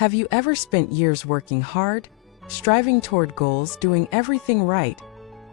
Have you ever spent years working hard, striving toward goals, doing everything right,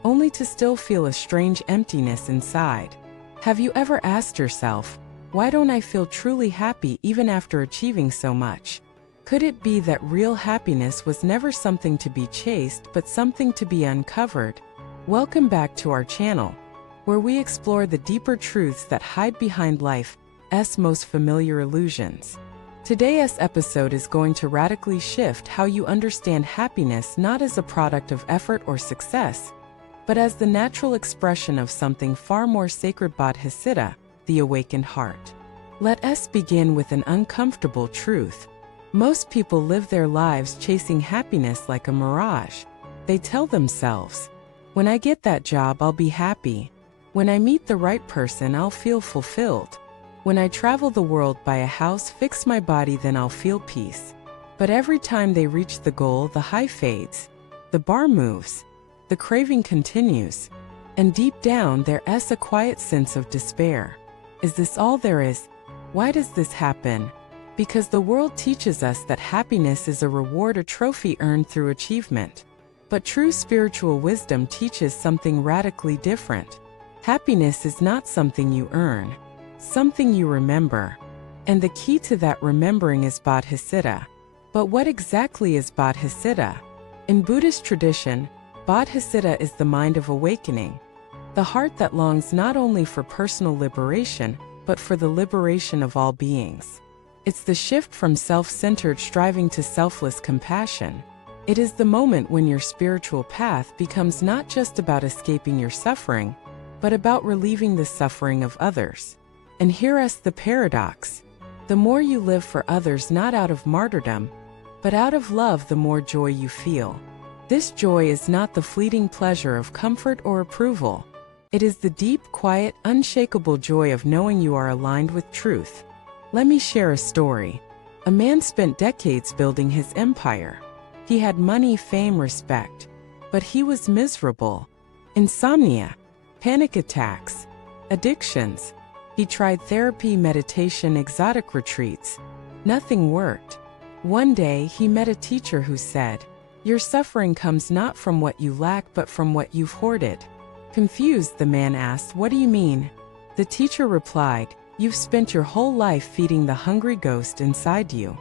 only to still feel a strange emptiness inside? Have you ever asked yourself, why don't I feel truly happy even after achieving so much? Could it be that real happiness was never something to be chased but something to be uncovered? Welcome back to our channel, where we explore the deeper truths that hide behind life's most familiar illusions. Today's episode is going to radically shift how you understand happiness, not as a product of effort or success, but as the natural expression of something far more sacred: Bodhicitta, the awakened heart. Let us begin with an uncomfortable truth. Most people live their lives chasing happiness like a mirage. They tell themselves, when I get that job, I'll be happy. When I meet the right person, I'll feel fulfilled. When I travel the world, buy a house, fix my body, then I'll feel peace. But every time they reach the goal, the high fades, the bar moves, the craving continues, and deep down there's a quiet sense of despair. Is this all there is? Why does this happen? Because the world teaches us that happiness is a reward, a trophy earned through achievement. But true spiritual wisdom teaches something radically different. Happiness is not something you earn, something you remember. And the key to that remembering is Bodhicitta. But what exactly is Bodhicitta? In Buddhist tradition, Bodhicitta is the mind of awakening, the heart that longs not only for personal liberation, but for the liberation of all beings. It's the shift from self-centered striving to selfless compassion. It is the moment when your spiritual path becomes not just about escaping your suffering, but about relieving the suffering of others. And here's the paradox. The more you live for others, not out of martyrdom, but out of love, the more joy you feel. This joy is not the fleeting pleasure of comfort or approval. It is the deep, quiet, unshakable joy of knowing you are aligned with truth. Let me share a story. A man spent decades building his empire. He had money, fame, respect, but he was miserable. Insomnia, panic attacks, addictions. He tried therapy, meditation, exotic retreats. Nothing worked. One day, he met a teacher who said, "Your suffering comes not from what you lack, but from what you've hoarded." Confused, the man asked, "What do you mean?" The teacher replied, "You've spent your whole life feeding the hungry ghost inside you.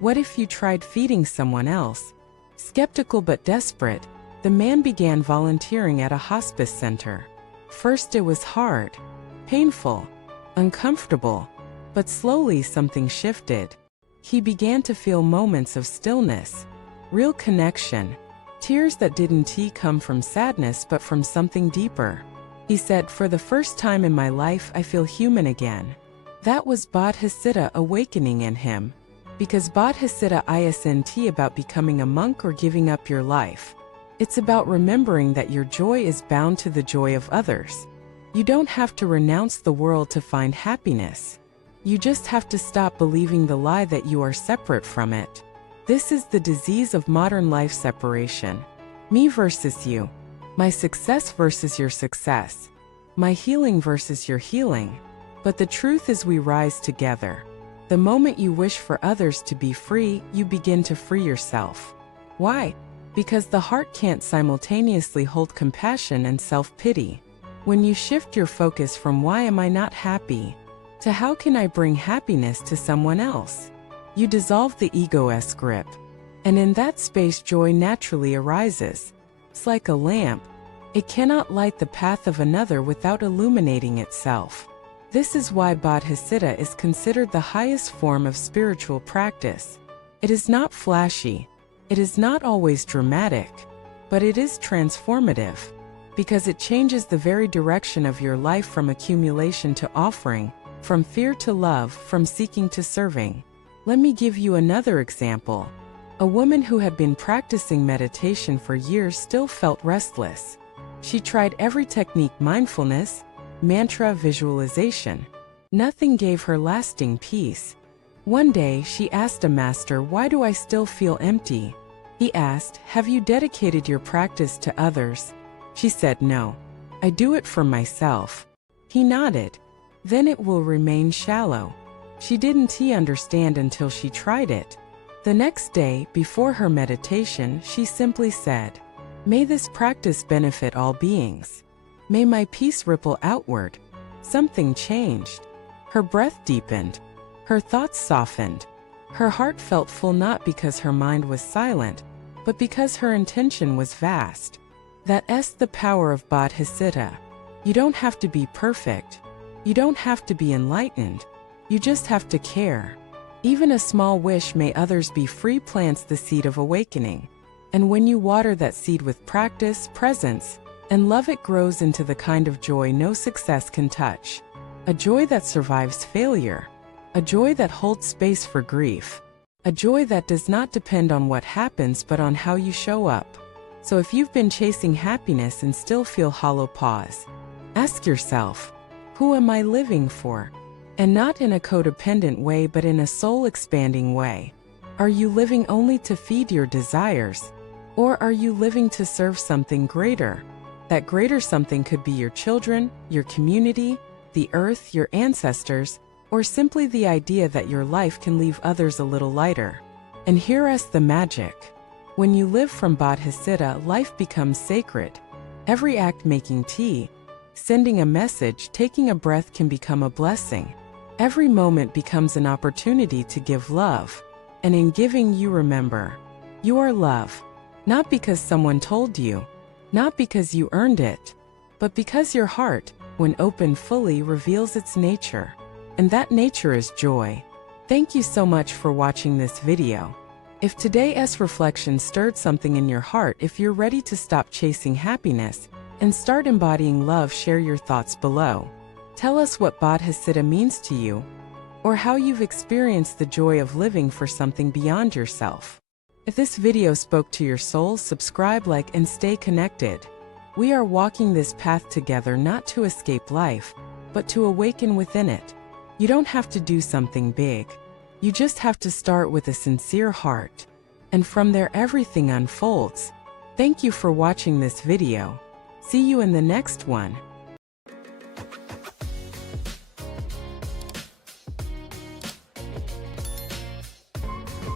What if you tried feeding someone else?" Skeptical but desperate, the man began volunteering at a hospice center. First it was hard, painful, uncomfortable, but slowly something shifted. He began to feel moments of stillness, real connection, tears that didn't come from sadness but from something deeper. He said, "For the first time in my life, I feel human again." That was Bodhicitta awakening in him. Because Bodhicitta isn't about becoming a monk or giving up your life. It's about remembering that your joy is bound to the joy of others. You don't have to renounce the world to find happiness. You just have to stop believing the lie that you are separate from it. This is the disease of modern life: separation. Me versus you. My success versus your success. My healing versus your healing. But the truth is, we rise together. The moment you wish for others to be free, you begin to free yourself. Why? Because the heart can't simultaneously hold compassion and self-pity. When you shift your focus from "why am I not happy" to "how can I bring happiness to someone else?" you dissolve the ego's grip. And in that space, joy naturally arises. It's like a lamp. It cannot light the path of another without illuminating itself. This is why Bodhicitta is considered the highest form of spiritual practice. It is not flashy. It is not always dramatic. But it is transformative. Because it changes the very direction of your life, from accumulation to offering, from fear to love, from seeking to serving. Let me give you another example. A woman who had been practicing meditation for years still felt restless. She tried every technique: mindfulness, mantra, visualization. Nothing gave her lasting peace. One day she asked a master, "Why do I still feel empty?" He asked, "Have you dedicated your practice to others?" She said, "No. I do it for myself." He nodded. "Then it will remain shallow." She didn't understand until she tried it. The next day, before her meditation, she simply said, "May this practice benefit all beings. May my peace ripple outward." Something changed. Her breath deepened. Her thoughts softened. Her heart felt full, not because her mind was silent, but because her intention was vast. That's the power of Bodhicitta. You don't have to be perfect. You don't have to be enlightened. You just have to care. Even a small wish, may others be free, plants the seed of awakening. And when you water that seed with practice, presence, and love, it grows into the kind of joy no success can touch. A joy that survives failure. A joy that holds space for grief. A joy that does not depend on what happens but on how you show up. So if you've been chasing happiness and still feel hollow, pause. Ask yourself, who am I living for? And not in a codependent way, but in a soul-expanding way. Are you living only to feed your desires? Or are you living to serve something greater? That greater something could be your children, your community, the earth, your ancestors, or simply the idea that your life can leave others a little lighter. And here's the magic. When you live from Bodhicitta, life becomes sacred. Every act, making tea, sending a message, taking a breath, can become a blessing. Every moment becomes an opportunity to give love. And in giving, you remember, you are love. Not because someone told you, not because you earned it, but because your heart, when opened fully, reveals its nature. And that nature is joy. Thank you so much for watching this video. If today's reflection stirred something in your heart, if you're ready to stop chasing happiness and start embodying love, share your thoughts below. Tell us what Bodhicitta means to you, or how you've experienced the joy of living for something beyond yourself. If this video spoke to your soul, subscribe, like, and stay connected. We are walking this path together, not to escape life, but to awaken within it. You don't have to do something big. You just have to start with a sincere heart. And from there, everything unfolds. Thank you for watching this video. See you in the next one.